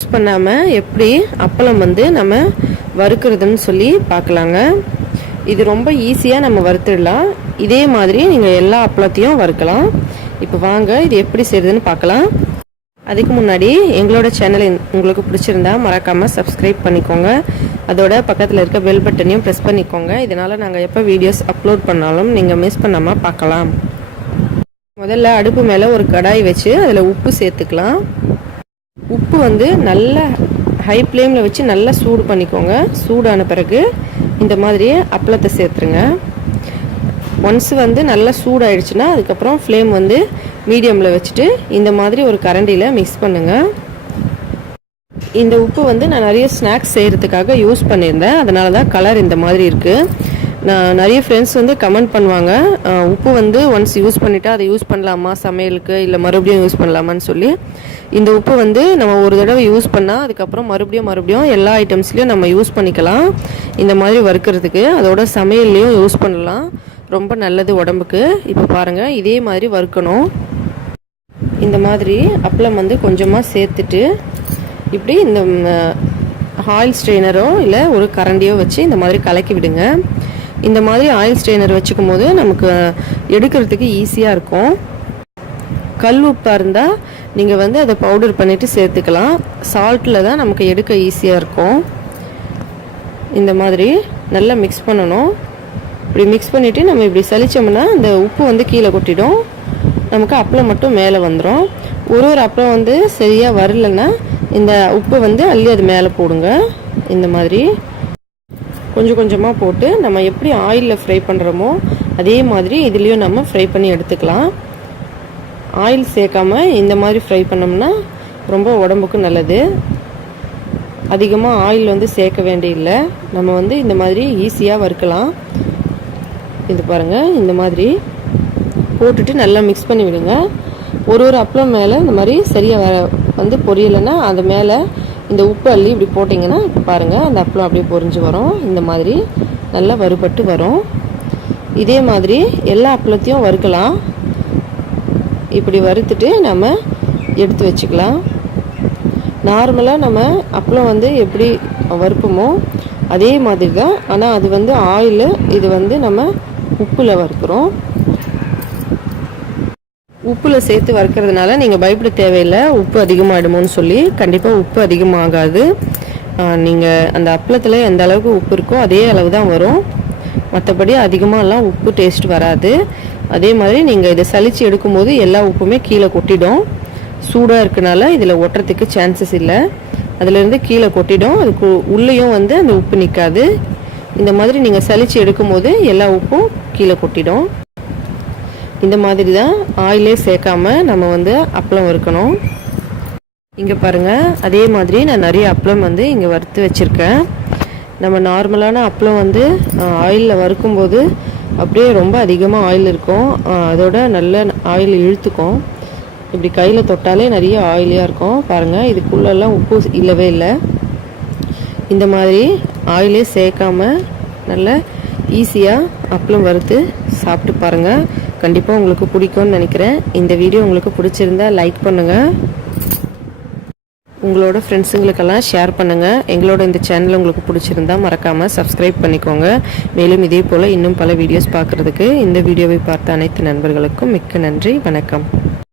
Use பண்ணாமல் எப்படி அப்பளம் வந்து நம்ம வறுக்கிறதுன்னு சொல்லி பார்க்கலாங்க. இது ரொம்ப ஈஸியாக நம்ம வறுத்துடலாம். இதே மாதிரி நீங்கள் எல்லா அப்பளத்தையும் வறுக்கலாம். இப்போ வாங்க இது எப்படி செய்யுதுன்னு பார்க்கலாம். அதுக்கு முன்னாடி எங்களோட சேனல் உங்களுக்கு பிடிச்சிருந்தா மறக்காமல் சப்ஸ்கிரைப் பண்ணிக்கோங்க. அதோட பக்கத்தில் இருக்க பெல் பட்டனையும் ப்ரெஸ் பண்ணிக்கோங்க. இதனால் நாங்கள் எப்போ வீடியோஸ் அப்லோட் பண்ணாலும் நீங்கள் மிஸ் பண்ணாமல் பார்க்கலாம். முதல்ல அடுப்பு மேலே ஒரு கடாய் வச்சு அதில் உப்பு சேர்த்துக்கலாம். உப்பு வந்து நல்லா ஹை ஃப்ளேமில் வச்சு நல்லா சூடு பண்ணிக்கோங்க. சூடான பிறகு இந்த மாதிரி அப்பளத்தை சேர்த்துருங்க. ஒன்ஸ் வந்து நல்லா சூடாயிடுச்சுன்னா அதுக்கப்புறம் ஃப்ளேம் வந்து மீடியமில் வச்சுட்டு இந்த மாதிரி ஒரு கரண்டியில் மிக்ஸ் பண்ணுங்கள். இந்த உப்பு வந்து நான் நிறைய ஸ்நாக்ஸ் செய்கிறதுக்காக யூஸ் பண்ணியிருந்தேன். அதனால தான் கலர் இந்த மாதிரி இருக்குது. நான் நிறைய ஃப்ரெண்ட்ஸ் வந்து கமெண்ட் பண்ணுவாங்க, உப்பு வந்து ஒன்ஸ் யூஸ் பண்ணிவிட்டு அதை யூஸ் பண்ணலாமா சமையலுக்கு, இல்லை மறுபடியும் யூஸ் பண்ணலாமான்னு சொல்லி. இந்த உப்பு வந்து நம்ம ஒரு தடவை யூஸ் பண்ணால் அதுக்கப்புறம் மறுபடியும் எல்லா ஐட்டம்ஸ்லேயும் நம்ம யூஸ் பண்ணிக்கலாம். இந்த மாதிரி வறுக்கிறதுக்கு அதோட சமையல்லையும் யூஸ் பண்ணலாம். ரொம்ப நல்லது உடம்புக்கு. இப்போ பாருங்கள், இதே மாதிரி வறுக்கணும். இந்த மாதிரி அப்பளம் வந்து கொஞ்சமாக சேர்த்துட்டு இப்படி இந்த ஆயில் ஸ்ட்ரெயினரோ இல்லை ஒரு கரண்டியோ வச்சு இந்த மாதிரி கலக்கி விடுங்க. இந்த மாதிரி ஆயில் ஸ்ட்ரெயினர் வச்சுக்கும் போது நமக்கு எடுக்கிறதுக்கு ஈஸியாக இருக்கும். கல் உப்பாக இருந்தால் நீங்கள் வந்து அதை பவுடர் பண்ணிவிட்டு சேர்த்துக்கலாம். சால்ட்டில் தான் நமக்கு எடுக்க ஈஸியாக இருக்கும். இந்த மாதிரி நல்லா மிக்ஸ் பண்ணணும். இப்படி மிக்ஸ் பண்ணிவிட்டு நம்ம இப்படி சலிச்சோம்னா அந்த உப்பு வந்து கீழே கொட்டிடும். நமக்கு அப்பளம் மட்டும் மேலே வந்துடும். ஒரு அப்பளம் வந்து சரியாக வரலைன்னா இந்த உப்பை வந்து அள்ளி அது மேலே போடுங்க. இந்த மாதிரி கொஞ்சம் கொஞ்சமாக போட்டு நம்ம எப்படி ஆயிலில் ஃப்ரை பண்ணுறோமோ அதே மாதிரி இதுலேயும் நம்ம ஃப்ரை பண்ணி எடுத்துக்கலாம். ஆயில் சேர்க்காம இந்த மாதிரி ஃப்ரை பண்ணோம்னா ரொம்ப உடம்புக்கு நல்லது. அதிகமாக ஆயில் வந்து சேர்க்க வேண்டியதில்லை. நம்ம வந்து இந்த மாதிரி ஈஸியாக வறுக்கலாம். இது பாருங்கள், இந்த மாதிரி போட்டுட்டு நல்லா மிக்ஸ் பண்ணி விடுங்க. ஒரு அப்பளம் மேலே இந்த மாதிரி சரியாக வந்து பொரியலைன்னா அது மேலே இந்த உப்பு அள்ளி இப்படி போட்டிங்கன்னா இப்போ பாருங்கள் அந்த அப்பளம் அப்படியே பொரிஞ்சு வரும். இந்த மாதிரி நல்லா வறுபட்டு வரும். இதே மாதிரி எல்லா அப்பளத்தையும் வறுக்கலாம். இப்படி வறுத்துட்டு நம்ம எடுத்து வச்சுக்கலாம். நார்மலாக நம்ம அப்பளம் வந்து எப்படி வறுப்போமோ அதே மாதிரி தான். ஆனால் அது வந்து ஆயில், இது வந்து நம்ம உப்பில் வறுக்கிறோம். உப்பில் சேர்த்து வறுக்கிறதுனால நீங்கள் பயப்பட தேவையில்லை உப்பு அதிகமாகிடுமோன்னு சொல்லி. கண்டிப்பாக உப்பு அதிகமாகாது. நீங்கள் அந்த அப்பளத்தில் எந்த அளவுக்கு உப்பு இருக்கோ அதே அளவு தான் வரும். மற்றபடி அதிகமாகலாம் உப்பு டேஸ்ட் வராது. அதே மாதிரி நீங்கள் இதை சலித்து எடுக்கும்போது எல்லா உப்புமே கீழே கொட்டிடும். சூடாக இருக்கனால இதில் ஒட்டுறதுக்கு சான்சஸ் இல்லை. அதிலேருந்து கீழே கொட்டிடும். அதுக்கு உள்ளேயும் வந்து அந்த உப்பு நிற்காது. இந்த மாதிரி நீங்கள் சலித்து எடுக்கும்போது எல்லா உப்பும் கீழே கொட்டிடும். இந்த மாதிரி தான் ஆயிலே சேர்க்காம நம்ம வந்து அப்பளம் வறுக்கணும். இங்கே பாருங்கள், அதே மாதிரி நான் நிறைய அப்பளம் வந்து இங்கே வறுத்து வச்சுருக்கேன். நம்ம நார்மலான அப்பளம் வந்து ஆயிலில் வறுக்கும்போது அப்படியே ரொம்ப அதிகமாக ஆயில் இருக்கும். அதோட நல்ல ஆயில் இழுத்துக்கும். இப்படி கையில் தொட்டாலே நிறைய ஆயிலியாக இருக்கும். பாருங்கள், இதுக்குள்ளெல்லாம் உப்பு இல்லவே இல்லை. இந்த மாதிரி ஆயிலே சேர்க்காம நல்ல ஈஸியாக அப்பளம் வறுத்து சாப்பிட்டு பாருங்கள். கண்டிப்பாக உங்களுக்கு பிடிக்கும்னு நினைக்கிறேன். இந்த வீடியோ உங்களுக்கு பிடிச்சிருந்தா லைக் பண்ணுங்கள். உங்களோட ஃப்ரெண்ட்ஸுங்களுக்கெல்லாம் ஷேர் பண்ணுங்கள். எங்களோட இந்த சேனல் உங்களுக்கு பிடிச்சிருந்தா மறக்காமல் சப்ஸ்கிரைப் பண்ணிக்கோங்க. மேலும் இதே போல் இன்னும் பல வீடியோஸ் பார்க்குறதுக்கு இந்த வீடியோவை பார்த்த அனைத்து நண்பர்களுக்கும் மிக்க நன்றி. வணக்கம்.